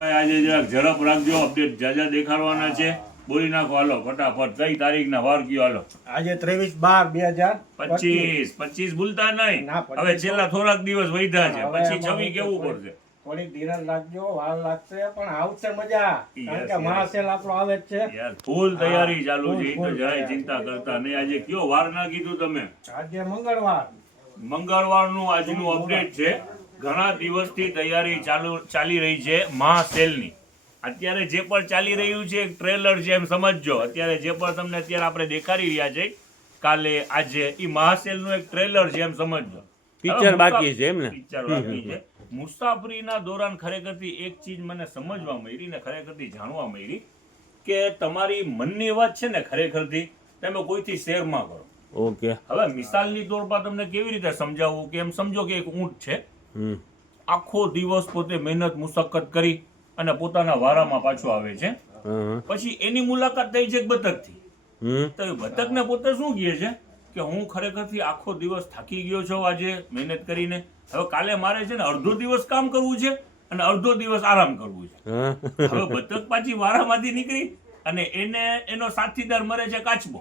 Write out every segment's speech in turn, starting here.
આજે જરાક ઝડપ રાખજો, અપડેટ જાજા દેખાડવાના છે. બોલી નાખો હાલો ફટાફટ. કઈ તારીખના વાર કયો હાલો? આજે 23/12/2025. 25 ભૂલતા નહીં. ના, 25 હવે છેલ્લા થોડાક દિવસ વધ્યા છે, હવે પછી આમાં 26 કેવું પડશે? થોડીક ધીરજ રાખજો, વાર લાગશે પણ આવશે મજા. કારણ કે yes. મહાસેલ આપણો આવે જ છે. યાર ફૂલ તૈયારી ચાલુ છે, ઈ તો ફૂલ જરાય તૈયારી. ચિંતા કરતા નહીં. આજે કયો વાર ના કીધું તમે? આજે મંગળવાર. મંગળવારનું આજનું અપડેટ છે. ઘણા દિવસથી તૈયારી ચાલી રહી છે મહાસેલની. અત્યારે જે પણ ચાલી રહ્યું છે એક ટ્રેલર છે એમ સમજજો. અત્યારે જે પણ તમને અત્યારે આપણે દેખાડી રહ્યા છે કાલે આજે ઈ મહાસેલનું એક ટ્રેલર છે એમ સમજજો. પિક્ચર બાકી છે એમ ને? પિક્ચર બાકી છે. મુસાફરીના દોરાન ખરેખરથી એક ચીજ મને સમજવા મળી ને ખરેખરથી જાણવા મળી કે તમારી મનની વાત છે ને ખરેખરથી તમે કોઈથી શેર માં કરો. ઓકે. હવે મિસાલની તોર પર તમને કેવી રીતે સમજાવવું કે એમ સમજો કે એક ઊંટ છે, આખો દિવસ પોતે મહેનત મુશક્કત કરી અને પોતાના વારામાં પાછો આવે છે. પછી એની મુલાકાત થઈ છે બતકથી. તો એ બતકને પોતે શું કહે છે કે હું ખરેખરથી આખો દિવસ થાકી ગયો છું આજે મહેનત કરીને. હવે કાલે મારે છે ને અડધો દિવસ કામ કરવું છે અને અડધો દિવસ આરામ કરવું છે. હવે બતક પાછી વારામાંથી નીકળી અને એને એનો સાથીદાર મરે છે કાચબો.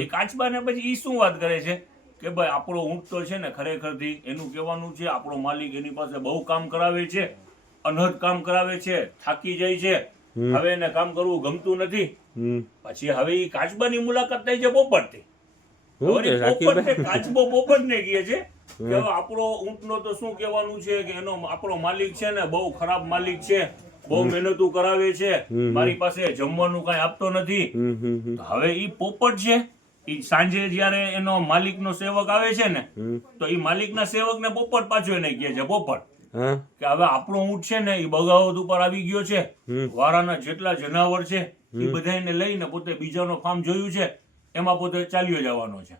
એ કાચબાને પછી ઈ શું વાત કરે છે કે ભાઈ આપણો ઊંટ તો છે ને ખરેખરથી એનું કહેવાનું છે આપણો માલિક એની પાસે બહુ કામ કરાવે છે, અનહદ કામ કરાવે છે, થાકી જાય છે, હવે એને કામ કરવું ગમતું નથી. પછી હવે ઈ કાચબાની મુલાકાત થઈ છે પોપટથી. કાચબો પોપટને કહે છે કે હવે આપણો ઊંટનો તો શું કહેવાનું છે કે એનો આપણો માલિક છે ને બહુ ખરાબ માલિક છે, બહુ મહેનતું કરાવે છે, મારી પાસે જમવાનું કઈ આપતો નથી. હવે ઈ પોપટ છે ઈ સાંજે જયારે એનો માલિકનો સેવક આવે છે ને તો ઈ માલિકના સેવકને પોપટ પાછો એને કહે છે પોપટ કે હવે આપણો ઊંટ છે ને એ બગાવત ઉપર આવી ગયો છે, વારાના જેટલા જનાવર છે એ બધાને લઈને પોતે બીજાનો ફાર્મ જોયું છે એમાં પોતે ચાલ્યો જવાનો છે.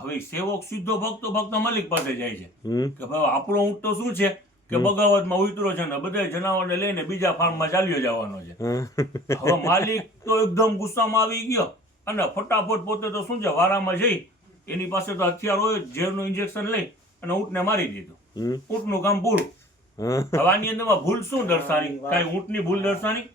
હવે સેવક સીધો ભક્તો માલિક પાસે જાય છે કે ભાઈ આપણો ઊંટ તો શું છે કે બગાવતમાં ઉતરો છે ને બધા જનાવરને લઈને બીજા ફાર્મમાં ચાલ્યો જવાનો છે. હવે માલિક તો એકદમ ગુસ્સામાં આવી ગયો અને ફટાફટ પોતે તો શું છે વારામાં જઈ એની પાસે તો હથિયાર હોય ઝેરનું ઇન્જેક્શન લઈ અને ઊંટને મારી દીધું. ઊંટનું કામ પૂરું. હવે આની અંદરમાં ભૂલ શું દર્શાવી? કઈ ઊંટની ભૂલ દર્શાવી?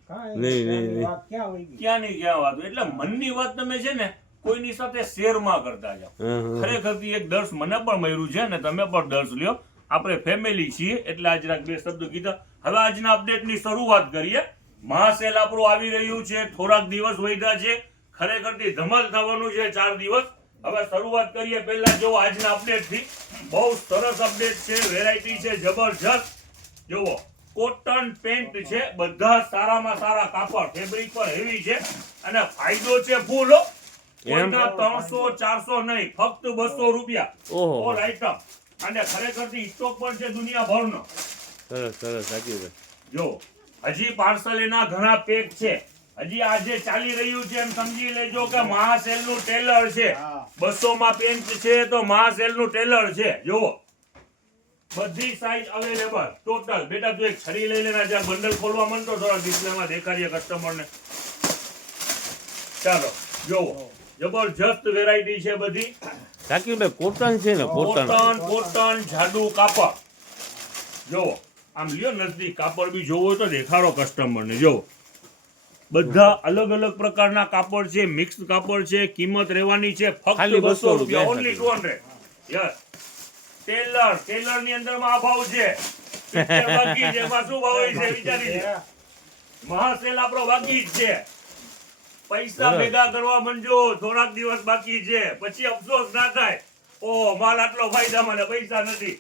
ક્યાં નહીં ક્યાં વાત. એટલે મનની વાત તમે છે ને કોઈની સાથે શેર માં કરતા જાઓ. ખરેખરથી એક દર્શ મને પણ મળ્યું છે ને તમે પણ દર્શ લ્યો. આપણે ફેમિલી છીએ એટલે આજ રાત બે શબ્દો કીધા. હવે આજના અપડેટની શરૂઆત કરીએ. મહાસેલ આપણું આવી રહ્યું છે, થોડાક દિવસ વધ્યા છે, ખરેખરથી ધમાલ થવાનું છે 4 દિવસ. હવે શરૂઆત કરીએ પહેલા જો આજના અપડેટ થી. બહુ સરસ અપડેટ છે, વેરાયટી છે જબરજસ્ત. જુઓ કોટન પેન્ટ છે, બધા સારામાં સારા કાપડ, ફેબ્રિક પર હેવી છે અને ફાયદો છે ફૂલ. 300-400 નહીં, ફક્ત 200 રૂપિયા ઓલ આઈટમ. અને ખરેખરથી સ્ટોક પણ છે દુનિયાભરનો. સરસ સરસ સાચી વાત. જો હજી પાર્સલ એના ઘણા પેક છે. હજી આજે ચાલી રહ્યું છે એમ સમજી લેજો કે મહાસેલ નું ટેલર છે. 200 માં પેન્ટ છે તો મહાસેલ નું ટેલર છે. જુઓ બધી સાઈઝ અવેલેબલ ટોટલ. બેટા તું એક છરી લઈ લેના, જ્યાં બંડલ ખોલવા માંડતો થોડા ડિસ્પ્લેમાં દેખાડીએ કસ્ટમરને. ચાલો જોવો જબરજસ્ત વેરાયટી છે બધી. સાકીભાઈ કોટન છે ને? કોટન જાડુ કાપડ. જોવો આમ લ્યો નજદીક, કાપડ બી જોવો તો દેખાડો કસ્ટમરને. જોવો બધા અલગ અલગ પ્રકારના કાપડ છે, મિક્સ કાપડ છે. કિંમત રહેવાની છે ફક્ત 200 રૂપિયા, ઓન્લી 200. યસ ટેલર ની અંદર માં આ ભાવ છે. પિક્ચર બાકી છે, એમાં શું ભાવ છે વિચારી લે. મહાસેલ આપણો બાકી જ છે. પૈસા ભેગા કરવા મંજો, થોડાક દિવસ બાકી છે, પછી અફસોસ ના થાય ઓહ માલ આટલો ફાયદામાં ને પૈસા નથી.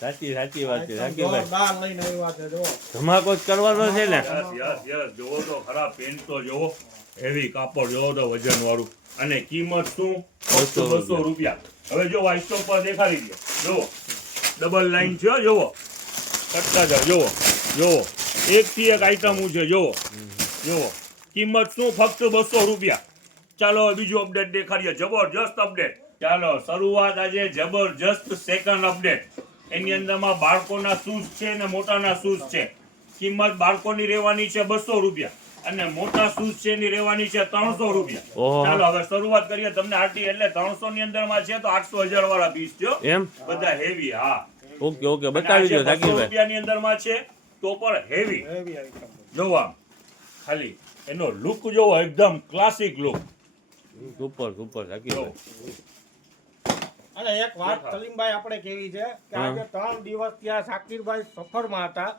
સાચી વાત છે સાકીભાઈ. લઈને આવ્યા છે જો. ધમાકો જ કરવાનો છે ને? યસ જોવો તો ખરા. પેન્ટ તો જોવો, હેવી કાપડ જોવો તો વજન વાળું. અને કિંમત શું? 200 રૂપિયા. હવે જો આ સ્ટોક પર દેખાડી દો. જોવો ડબલ લાઈન છે, જોવો કટકા છે. જોવો એક થી એક આઈટમ છે. જોવો કિંમત શું? ફક્ત 200 રૂપિયા. ચાલો બીજું અપડેટ દેખાડીએ, જબરજસ્ત અપડેટ. ચાલો શરૂઆત આજે જબરજસ્ત સેકન્ડ અપડેટ. એની અંદરમાં બાળકોના શૂઝ છે ને મોટાના શૂઝ છે. કિંમત બાળકોની રહેવાની છે 200 રૂપિયા અને મોટા શૂઝ છે એની રહેવાની છે 300 રૂપિયા. ચાલો હવે શરૂઆત કરીએ. તમને આરટી એટલે 300 ની અંદરમાં છે તો 800-1000 વાળા પીસ છે એમ બધા હેવી. હા ઓકે બતાવી દો સાકીભાઈ. રૂપિયાની અંદરમાં છે તો પણ હેવી. એવી આઈટમ જોવો આમ ખાલી એનો લુક જોવો એકદમ ક્લાસિક લુક. સુપર સુપર જો શાકીરભાઈ અને એક વાત સલીમભાઈ આપણે કેવી છે કે આજે 3 દિવસ ત્યાં શાકીરભાઈ સફરમાં હતા.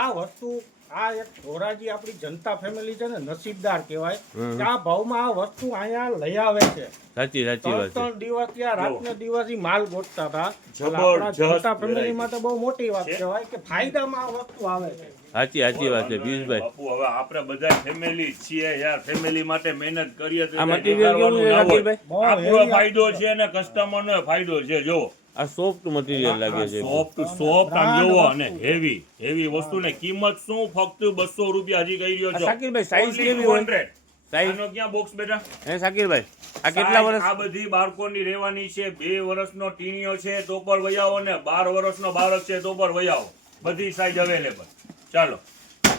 આ વસ્તુ આ એક ધોરાજી આપણી જનતા ફેમિલી છે ને નસીબદાર કહેવાય કે આ ભાવમાં આ વસ્તુ અહીંયા લઈ આવે છે. સાચી સાચી વાત છે 3 દિવસ ત્યાં રાતને દિવસ ઈ માલ ગોતતા હતા. જબરજસ્ત જનતા ફેમિલીમાં તો બહુ મોટી વાત કહેવાય કે ફાયદામાં આ વસ્તુ આવે છે. સાચી વાત છે પિયુષભાઈ બાપુ હવે આપણે બધા ફેમિલી છીએ યાર, ફેમિલી માટે મહેનત કરીએ તો આ કઈ મટીરિયલ કેવું છે દેખાડવાનું ના હોય. શાકીરભાઈ આપણો ફાયદો છે ને કસ્ટમરનો ફાયદો છે. જો આ સોફ્ટ મટીરિયલ લાગે છે સોફ્ટ આમ જોવો અને હેવી વસ્તુ ને કિંમત શું ફક્ત 200 રૂપિયા હજી કહી રહ્યો આ છો. શાકીરભાઈ સાઈઝ Only કેવી હોય 200. સાઈઝ આનો ક્યાં બોક્સ બેટા? હે શાકીરભાઈ આ કેટલા સાઈઝ વર્ષ આ બધી બાળકોની રહેવાની છે. 2 વર્ષનો ટીણીઓ છે તો પર વયાવો ને 12 વર્ષનો બાળક છે તો પર વયાવો. બધી સાઈઝ અવેલેબલ. ચાલો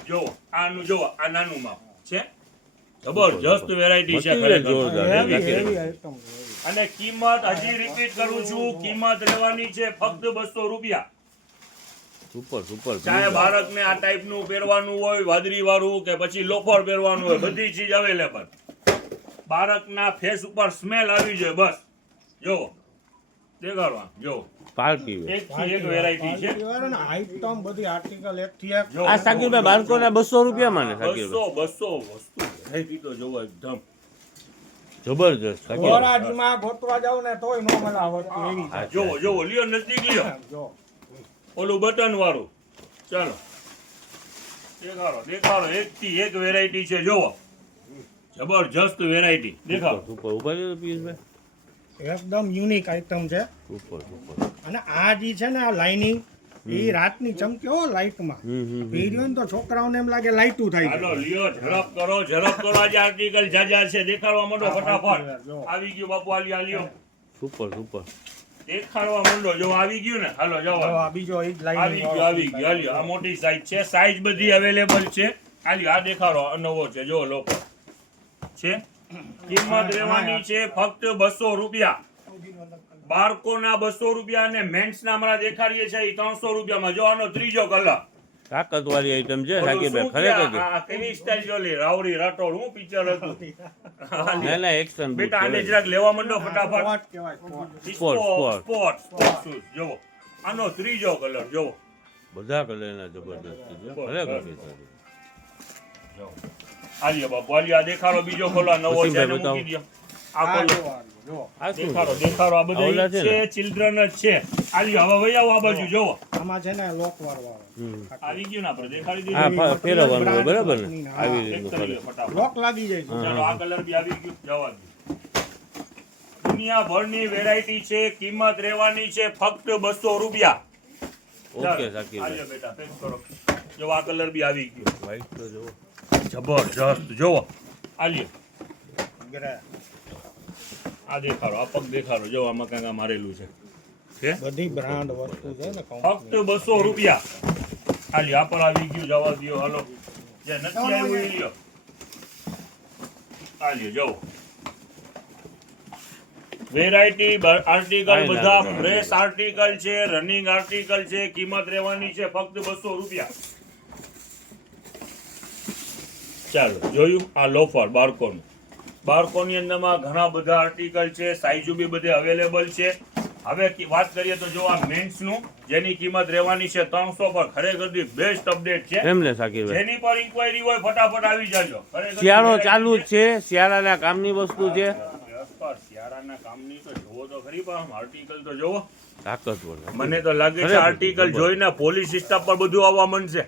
જો આનું જો આ નાનું માપ છે. જબરજસ્ત વેરાયટી છે મટીરિયલ ખરેખર. જોરદાર. એવી એવી આઈટમ અને કિંમત હજી રિપીટ કરું છું, કિંમત રહેવાની છે ફક્ત 200 રૂપિયા. સુપર સુપર ચાહે બાળકને આ ટાઈપનું પહેરવાનું હોય, વાદળી વાળું કે પછી લોફર પહેરવાનું હોય, બધી ચીજ અવેલેબલ. બાળકના ફેસ ઉપર સ્મેલ આવી જાય બસ. જો દેખાડવા જો પાર્ટી એકથી એક વેરાયટી છે. આઈટમ બધી આર્ટિકલ એક થી એક. જો આ શાકીરભાઈ બાળકોના 200 રૂપિયામાં ને શાકીરભાઈ 200 વસ્તુ વેરાયટી તો જોવો એકદમ જબરજસ્ત શાકીરભાઈ ધોરાજીમાં ગોતવા જાવ ને તોય નો મળે આ વસ્તુ એવી છે. જોવો લ્યો નજદીક લ્યો જો ઓલું બટન વાળું. ચાલો દેખાડો એકથી એક વેરાયટી છે. જોવો જબરજસ્ત વેરાયટી દેખાડો. સુપર ઉપર પિયુષભાઈ એકદમ યુનિક આઈટમ છે. સુપર સુપર અને આ જે છે ને આ લાઇનિંગ એ રાતની ચમકે હો લાઇટમાં પહેર્યો ને તો છોકરાઓને એમ લાગે લાઇટું થાય છે. હાલો લ્યો ઝડપ કરો આજે આર્ટિકલ જાજા છે. દેખાડવા માંડો ફટાફટ. આવી ગયું બાપુ આ લ્યો સુપર સુપર દેખાડવા માંડો. જો આવી ગયું ને હાલો જાઓ. જો આ બીજો ઈ જ આવી લાઇનિંગ ગયું હાલ્યો. આ મોટી સાઈઝ છે. સાઈઝ બધી અવેલેબલ છે. હાલ્યો આ દેખાડો નવો છે. જો લોકો છે. કિંમત રહેવાની છે ફક્ત 200 રૂપિયા. બાળકોના 200 રૂપિયા અને મેન્સના હમણાં દેખાડીએ છે એ 300 રૂપિયામાં. જો આનો ત્રીજો કલર તાકાતવાળી આઈટમ છે ઓલું શાકીરભાઈ શું કે ખરેખર આ કેવી સ્ટાઈલ જોલી રાવડી રાઠોડ હું પિક્ચર હતું. ના ના એક્શન બેટા આને જરાક લેવા માંડો ફટાફટ. સ્પોટ કહેવાય સ્પોટ. સ્પોર્ટ. સ્પોર્ટ શૂઝ જોવો. આનો ત્રીજો કલર જોવો. બધા કલરના જબરદસ્ત છે ખરેખર જોવો. આલ્યો બાપુ આલ્યો. આ દેખાડો બીજો ખોલો નવો છે એને મૂકી દ્યો. આ આ ખોલો જો આ જો. આ શું દેખાડો આ આવલા બધા છે છે ચિલ્ડ્રન જ છે. આલ્યો હવે વહી આવો આ બાજુ જોવો. આમાં છે ને લોક વાળો આવી ગયું ને આપણે દેખાડી હા દીધું. ફેરવવાનું હોય બરાબર ને હા, આવી એક રીતનું કરી ફરે લો ફટાફટ. લોક લાગી જાય છે. ચાલો આ કલર બી આવી ગયું. જવા દો. દુનિયાભરની વેરાયટી છે. કિંમત રહેવાની છે ફક્ત 200 રૂપિયા. ઓકે શાકીરભાઈ આલ્યો બેટા પેક કરો. જો આ કલર બી આવી ગયો. વ્હાઈટ તો જુઓ જબરજસ્ત જોવો. આલ્યો ગ્રે. આ દેખાડો. આ પગ દેખાડો. જો આમાં કાંઈ મારેલું છે. બધી બ્રાન્ડ વસ્તુ છે ને ફક્ત 200 રૂપિયા. આલ્યો આ પર આવી ગયું. જવા દો હાલો. જે નથી આવ્યું એ લ્યો. આલ્યો જો વેરાયટી આર્ટિકલ બધા ફ્રેશ આર્ટિકલ છે. રનિંગ આર્ટિકલ છે. કિંમત રહેવાની છે ફક્ત 200 રૂપિયા. ચાલો જોયું આ લોફર બાળકોની અંદરમાં ઘણા બધા આર્ટિકલ છે. સાઈઝો બી બધે અવેલેબલ છે. હવે વાત કરીએ તો જો આ મેન્સનું જેની કિંમત રહેવાની છે 300 પર. ખરેખર બેસ્ટ અપડેટ છે. એમ ને શાકીરભાઈ જેની પર ઇન્ક્વાયરી હોય ફટાફટ આવી જાજો. ખરેખર શિયાળો ચાલુ જ છે શિયાળાના કામની વસ્તુ છે શિયાળાના કામની તો જોવો તો ખરી પણ આર્ટિકલ તો જોવો. તાકાતવર મને તો લાગે છે આર્ટિકલ જોઈને પોલીસ સ્ટાફ પર બધું આવવા માંડશે.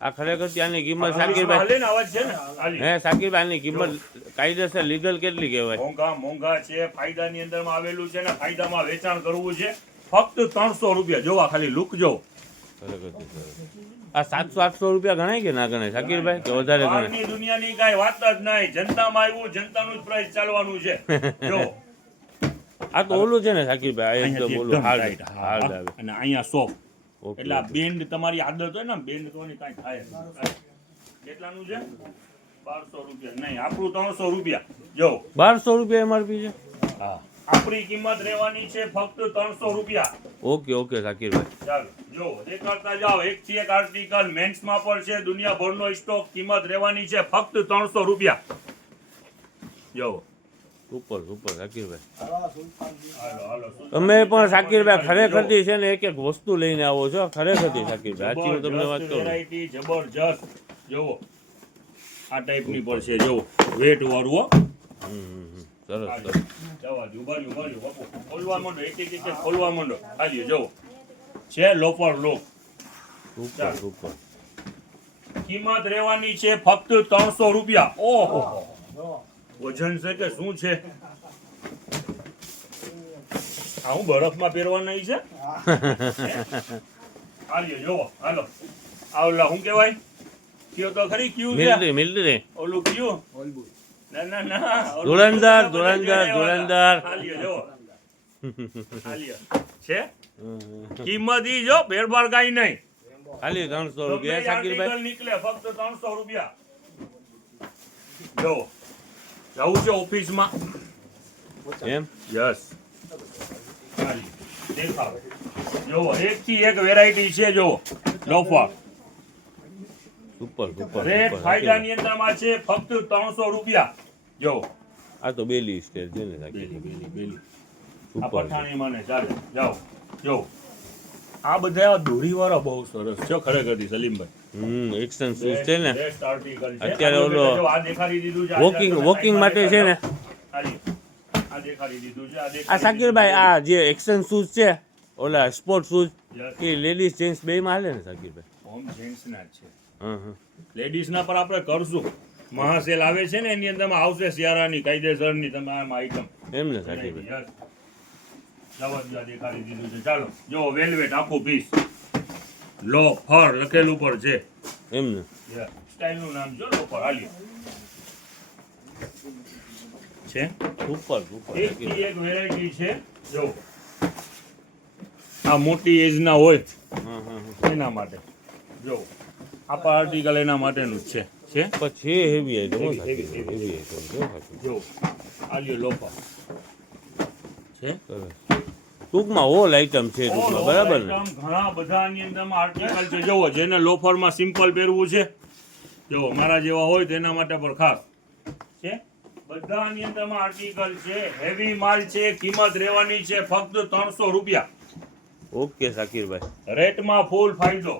આ ખરેખર ત્યાંની કિંમત હાલે શાકીરભાઈ ને અવાજ છે ને હાલી. હે શાકીરભાઈની કિંમત કાયદેસર લીગલ કેટલી કહેવાય મોંઘા છે. ફાયદાની અંદરમાં આવેલું છે ને ફાયદામાં વેચાણ કરવું છે. ફક્ત 300 રૂપિયા. જોવા ખાલી લુક જોવો. ખરેખર આ 700-800 રૂપિયા ગણાય કે ના ગણાય શાકીરભાઈ કે વધારે ગણાય બહારની દુનિયાની કાંઈ વાત જ નહીં. જનતામાં આવ્યું જનતાનું જ પ્રાઇસ ચાલવાનું છે. જો આ તો ઓલું છે ને શાકીરભાઈ આ એકદમ અહીંયાથી ઓલું એકદમ હાર્ડ tight. હાર્ડ આવે અને અહીંયા સોફ્ટ. ઓકે એટલે આ બેન્ડ તમારી આદત હોય ને બેન્ડ તો કાંઈ થાય જ નહીં. કેટલાનું છે 1200 રૂપિયા નહીં આપણું 300 રૂપિયા. જો 1200 રૂપિયા એમઆરપી છે હા આપણી કિંમત રહેવાની છે ફક્ત 300 રૂપિયા. ઓકે શાકીરભાઈ ચાલો જો દેખાડતા જાઓ, એક થી એક આર્ટિકલ મેન્સમાં પણ છે, દુનિયાભરનો સ્ટોક, કિંમત રહેવાની છે ફક્ત 300 રૂપિયા. જો સુપર સુપર શાકિરભાઈ, હાલો હાલો તમે પણ શાકિરભાઈ ખરેખરથી છે ને એક એક વસ્તુ લઈને આવો છો, ખરેખરથી શાકિરભાઈ, સાચી હું તમને વાત કરું. વેરાયટી જબરજસ્ત. જોવો આ ટાઈપની પણ છે, જોવો વેટ વાળું હો. સરસ સરસ. જવા દો, ઉભા રહ્યો, બાપુ ખોલવા માંડો, એક એક ખોલવા માંડો. હાલ્યો જોવો છે લોફર લોક. Super super. કિંમત રહેવાની છે ફક્ત 300 રૂપિયા. ઓહો, વજન છે કે શું છે? આ હું બરફમાં પહેરવાના છે. હાલ્યો જોવો, હાલો આવલા શું કહેવાય? કયો તો ખરી ક્યુ છે? મિલરી મિલરી. ઓલું ક્યુ? ના ના ના, ઓલું ધુરંધર ક્યુ તો ધુરંધર બધા ધુરંધર. હાલ્યો જોવો, હાલ્યો છે. કિંમત ઈ જો ફેરફાર કાઈ નહીં. ખાલી 300 ગમે રૂપિયા એ શાકિરભાઈ. article નીકળે ફક્ત 300 રૂપિયા. જો જવું છે ઓફિસમાં. એમ યસ, દેખાવ જોવો, એક થી એક વેરાયટી છે. જોવો loafer, super super rate super. ફાયદાની અંદરમાં છે ફક્ત 300 રૂપિયા. જોવો આ તો બેલી સ્ટેજ છે ને શાકિરભાઈ. બેલી બેલી આ સુપર. પઠાણી મને ચાલે. જાઓ જો આ બધા દોરીવાળા બહુ સરસ છે ખરેખર સલીમભાઈ. એક્શન શૂઝ છે ને, બેસ્ટ આર્ટિકલ છે. અત્યારે ઓલો જો આ દેખાડી દીધું છે. વોકિંગ માટે છે ને. આ દેખાડી દીધું છે. આ શાકિરભાઈ આ જે એક્શન શૂઝ છે, ઓલા સ્પોર્ટ શૂઝ, Yes. એ લેડીઝ જેન્ટ્સ બેયમાં હાલે ને શાકિરભાઈ? હોમ જેન્ટ્સ ના જ છે. હા. લેડીઝ ના પર આપણે કરશું. મહાસેલ આવે છે ને એની અંદરમાં આવશે શિયાળાની કાયદેસરની તમામ આઈટમ. એમ ને શાકિરભાઈ? યસ. જબરજસ્ત દેખાડી દીધું છે. ચાલો જો વેલ્વેટ આખું પીસ, લો ફર લખેલું પર છે. એમ ને. સ્ટાઇલ નું નામ જો લો ફર. હાલી છે. સુપર સુપર એક શાકિરભાઈ. થી એક વેરાયટી છે. જો આ મોટી એજ ના હોય હા. એના માટે. જો આ આર્ટિકલ એના માટેનું જ છે. છે પછી હેવી આઈટમ હો Heavy, શાકિરભાઈ, heavy. heavy item છે શાકિરભાઈ. જો આલ્યો લોફર છે. સરસ. ટૂંકમાં ઓલ આઈટમ છે ટૂંકમાં, બરાબર ને? ઘણા બધાની અંદરમાં આર્ટિકલ છે. જોવો જેને લોફરમાં સિમ્પલ પહેરવું છે, જોવો મારા જેવા હોય તેના માટે પણ ખાસ છે. બધાની અંદરમાં આર્ટિકલ છે. હેવી માલ છે. કિંમત રહેવાની છે ફક્ત 300 રૂપિયા. ઓકે શાકિરભાઈ. રેટમાં ફૂલ ફાયદો.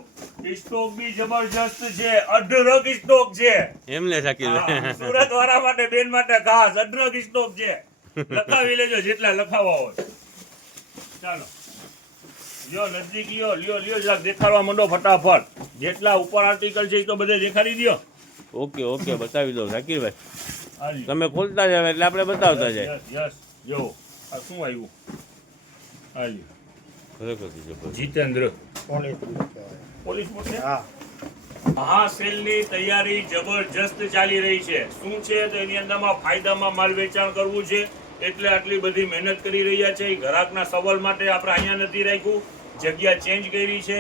સ્ટોક બી જબરજસ્ત છે. અઢળક સ્ટોક છે. એમ ને શાકિરભાઈ? સુરત વાળા માટે, બેન માટે ખાસ અઢળક સ્ટોક છે. લખાવી લેજો જેટલા લખાવા હોય. ચાલો લ્યો નજીક લ્યો જરાક દેખાડવા માંડો ફટાફટ. જેટલા ઉપર આર્ટિકલ છે એ તો બધે દેખાડી દ્યો. ઓકે ઓકે, બતાવી દો શાકિરભાઈ. હાલી. તમે ખોલતા જાવ એટલે આપણે બતાવતા જાય. યસ જો આ શું આવ્યું? હાલી. ખરેખરથી જબરદસ્ત. જીતેન્દ્ર પોલીસ બોટ છે. મહાસેલની તૈયારી જબરજસ્ત ચાલી રહી છે. શું છે તો એની અંદરમાં ફાયદામાં માલ વેચાણ કરવું છે એટલે આટલી બધી મહેનત કરી રહ્યા છે. ગ્રાહકના સવાલ માટે આપણે અહીંયા નથી રાખ્યું, જગ્યા ચેન્જ કરી છે.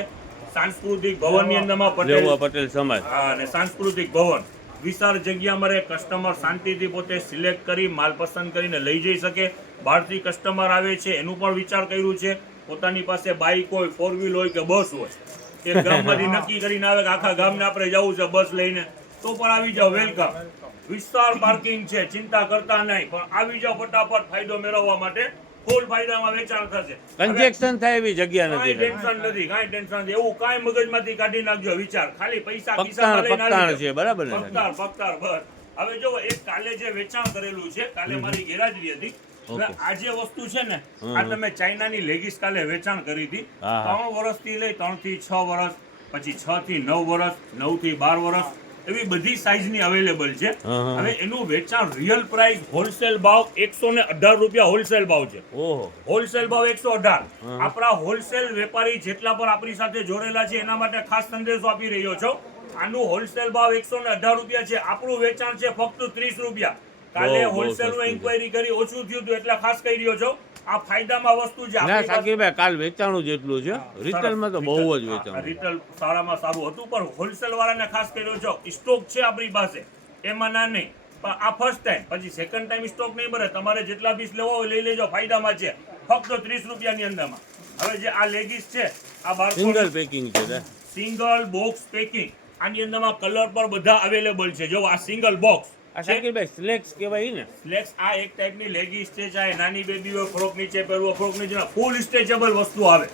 સાંસ્કૃતિક ભવનની અંદરમાં લેવા પટેલ પટેલ સમાજ. હા, અને સાંસ્કૃતિક ભવન વિશાળ જગ્યામાં રહે. કસ્ટમર શાંતિથી પોતે સિલેક્ટ કરી માલ પસંદ કરીને લઈ જઈ શકે. બહારથી કસ્ટમર આવે છે એનું પણ વિચાર કર્યું છે. પોતાની પાસે બાઇક હોય, 4 વ્હીલ હોય કે બસ હોય, એક ગામમાંથી નક્કી કરીને આવે કે આખા ગામને આપણે જવું છે બસ લઈને, તો પણ આવી જાઓ, વેલકમ. વિશાળ પાર્કિંગ છે, ચિંતા કરતા નહીં, પણ આવી જાઓ ફટાફટ. ફાયદો મેળવવા માટે ફૂલ ફાયદામાં વેચાણ થશે. કન્જેક્શન થાય એવી જગ્યા કાંઈ નથી. ટેન્શન નથી, કાંઈ ટેન્શન નથી. એવું કાંઈ મગજમાંથી કાઢી નાખજો વિચાર. ખાલી પૈસા પકતાણ ખિસ્સામાં લઈને પકતાણ આવી છે, જાઓ. બરાબર ને? પકતાર બસ. હવે જો એક કાલે જે વેચાણ કરેલું છે, કાલે મારી ગેરહાજરી હતી. હવે આ જે વસ્તુ છે ને, આ તમે ચાઇનાની લેગીસ કાલે વેચાણ કરી હતી. હા. 3 વર્ષથી લઈ 3 થી 6 વર્ષ, પછી 6 થી 9 વર્ષ, 9 થી 12 વર્ષ, એવી બધી સાઈઝની અવેલેબલ છે. હા. હવે એનું વેચાણ રિયલ પ્રાઇસ હોલસેલ ભાવ 118 રૂપિયા હોલસેલ ભાવ છે. ઓહો. હોલસેલ ભાવ 118. આપણા હોલસેલ વેપારી જેટલા પણ આપણી સાથે જોડેલા છે એના માટે ખાસ સંદેશો આપી રહ્યો છો. આનું હોલસેલ ભાવ 118 રૂપિયા છે. આપણું વેચાણ છે ફક્ત 30 રૂપિયા. કાલે બહુ હોલસેલ સસ્તું છે. ઇન્ક્વાયરી કરી, ઓછું થયું હતું એટલે ખાસ કહી રહ્યો છો. આ ફાયદામાં વસ્તુ છે. ના આપણી પાસે- શાકિરભાઈ, કાલ વેચાણું જેટલું છે, રિટેલમાં તો બહુ જ હા, વેચાણ. રિટેલ સારામાં સારું હતું, પણ હોલસેલ વાળાને ખાસ કર્યો છો. સ્ટોક છે આપણી પાસે, એમાં ના નહીં. પણ આ ફર્સ્ટ ટાઈમ, પછી સેકન્ડ ટાઈમ સ્ટોક નહીં ભરે. તમારે જેટલા પીસ લેવો હોય લઈ લેજો, ફાયદામાં છે. ફક્ત 30 રૂપિયાની અંદરમાં. હવે જે આ લેગીસ છે આ બારકોડ સિંગલ પેકિંગ છે ને? Single box packing. આની અંદરમાં કલર પર બધા અવેલેબલ છે. જો આ સિંગલ બોક્સ આ શાકીરભાઈ સ્લેક્સ કહેવાય ને? ફ્લેક્સ આ એક ટાઈપની લેગીસ છે, ચાહે નાની બેબી હોય ફ્રોક નીચે પહેરવો, ફ્રોક નીચે ફૂલ સ્ટ્રેચેબલ વસ્તુ આવે,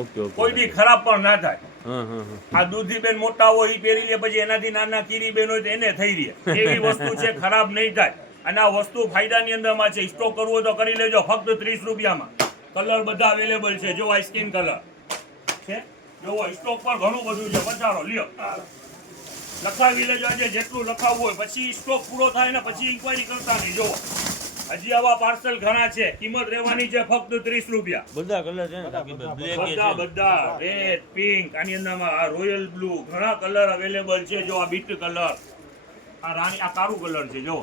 ઓકે ઓકે. કોઈ બી ખરાબ પણ ના થાય. હા હા હા. આ દૂધીબેન મોટા હોય એ પહેરી લે, પછી એનાથી નાના કીરીબેન હોય તો એને થઈ રહે એવી વસ્તુ છે, ખરાબ નહીં થાય. અને આ વસ્તુ ફાયદાની અંદરમાં છે. સ્ટોક કરવો હોય તો કરી લેજો, ફક્ત 30 રૂપિયામાં. કલર બધા અવેલેબલ છે. જો આ સ્કિન કલર છે, જો સ્ટોક પર ઘણું બધું છે. પચારો લ્યો, લખાવી લેજો આજે જેટલું લખાવવું હોય. પછી સ્ટોક પૂરો થાય ને પછી ઇન્ક્વાયરી કરતા નહીં. જો હજી આવા પાર્સલ ઘણા છે. કિંમત રહેવાની છે ફક્ત 30 રૂપિયા. બધા કલર છે ને શાકીરભાઈ? બ્લેક બધા છે. બધા રેડ, પિંક, આની અંદરમાં આ રોયલ બ્લુ, ઘણા કલર અવેલેબલ છે. જો આ બીટ કલર, આ રાણી, આ કાળું કલર છે. જો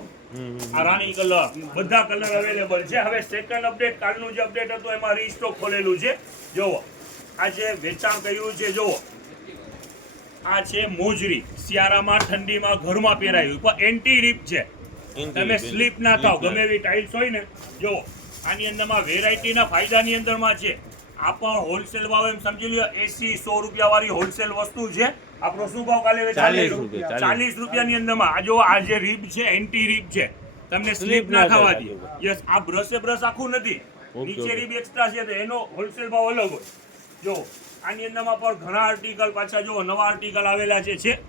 આ રાણી કલર, બધા કલર અવેલેબલ છે. હવે સેકન્ડ અપડેટ, કાલનું જે અપડેટ હતું એમાં રીસ્ટોક ખોલેલું છે. જોવો આ જે વેચાણ કર્યું છે, જોવો આ છે મોજરી. શિયાળામાં ઠંડીમાં ઘરમાં પહેરાયું, પણ એન્ટી રીપ છે. તમે સ્લીપ ના થાવ ગમે એવી ટાઇલ્સ હોય ને. જો આની અંદરમાં વેરાયટીના ફાયદાની અંદરમાં છે. આ પણ હોલસેલ ભાવ એમ સમજી લ્યો 80-100 રૂપિયા વાળી હોલસેલ વસ્તુ છે. આપણો શું ભાવ કાલે 40 રૂપિયા. 40 રૂપિયાની અંદરમાં. આ જો આ જે રીપ છે એન્ટી રીપ છે, તમને સ્લીપ ના થવા દે. યસ, આ બ્રશ આખું નથી, નીચે રીપ એક્સ્ટ્રા છે, તો એનો હોલસેલ ભાવ અલગ હોય. જો આની અંદરમાં પણ ઘણા આર્ટિકલ પાછા જો નવા આર્ટિકલ આવેલા છે.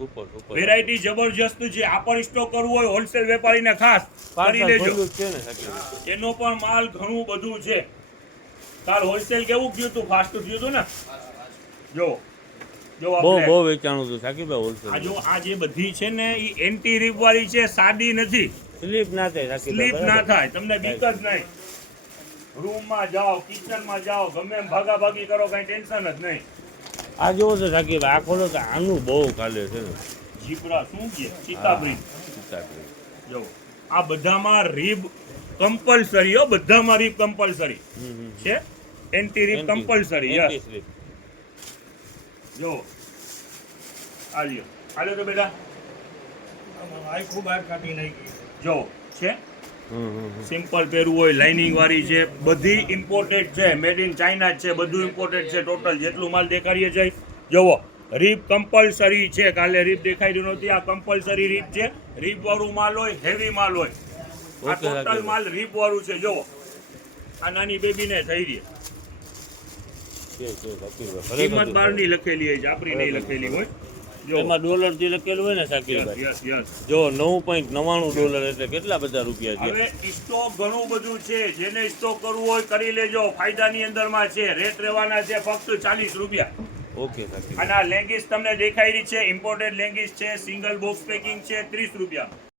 Super super. વેરાયટી જબરજસ્ત છે. આ પણ સ્ટોક કરવું હોય હોલસેલ વેપારીને ખાસ કરી લેજો. ખુલ્લું જ છે ને શાકીરભાઈ? એનો પણ માલ ઘણું બધું છે. કાલ હોલસેલ કેવું ગયું હતું, ફાસ્ટ થયું હતું ને. જો જો બહુ આપણે બહુ વેચાણું હતું શાકીરભાઈ હોલસેલ. આ જો આ જે બધી છે ને એ એન્ટી રીપ વાળી છે, સાદી નથી. સ્લીપ ના થાય શાકીરભાઈ? સ્લીપ ના બરાબર? થાય, તમને બીક જ નહીં. રૂમમાં જાઓ, કિચનમાં જાઓ, ગમે એમ ભાગાભાગી કરો, કઈ ટેન્શન જ નહીં. આ જોવો તો શાકીરભાઈ, આ ખોલો તો આનું બહુ કાલે છે ને. જીબ્રા શું કે ચિતાબ્રી. શાકીરભાઈ. જો આ બધામાં રીબ કમ્પલસરી હો, બધામાં રીબ કમ્પલસરી છે. Anti rib compulsory. Yes, Anti-slip. જો આ લ્યો, હાલો તો બેટા. આખું બહાર કાઢી નાખી. જો છે હમ હમ. સિમ્પલ પહેરવું હોય, લાઇનિંગ વાળી છે, બધી ઇમ્પોર્ટેડ છે, મેડ ઇન ચાઇના જ છે, બધું ઇમ્પોર્ટેડ છે. ટોટલ જેટલું માલ દેખાડીએ છે જોવો, રીપ કમ્પલસરી છે. કાલે રીપ દેખાડી નહોતી, આ કમ્પલસરી રીપ છે. રીપ વાળું માલ હોય, હેવી માલ હોય. આ ઓકે, ટોટલ ઓકે. માલ રીપ વાળું છે. જોવો આ નાની બેબીને થઈ રહી. છે, શાકીરભાઈ. કિંમત ખરેખર બહારની લખેલી હોય છે, આપણી નહીં લખેલી હોય. જો એમાં ડોલર જે લખેલું હોય ને શાકીરભાઈ, યસ યસ. જો 9.99 ડોલર એટલે કેટલા બધા રૂપિયા છે. હવે સ્ટોક ઘણું બધું છે. જેને સ્ટોક કરવું હોય કરી લેજો. ફાયદાની અંદરમાં છે. રેટ રહેવાના છે ફક્ત 40 રૂપિયા. ઓકે શાકીરભાઈ. અને આ લેગીસ તમને દેખાઈ રહી છે, ઇમ્પોર્ટેડ લેગીસ છે, સિંગલ બોક્સ પેકિંગ છે, 30 રૂપિયા.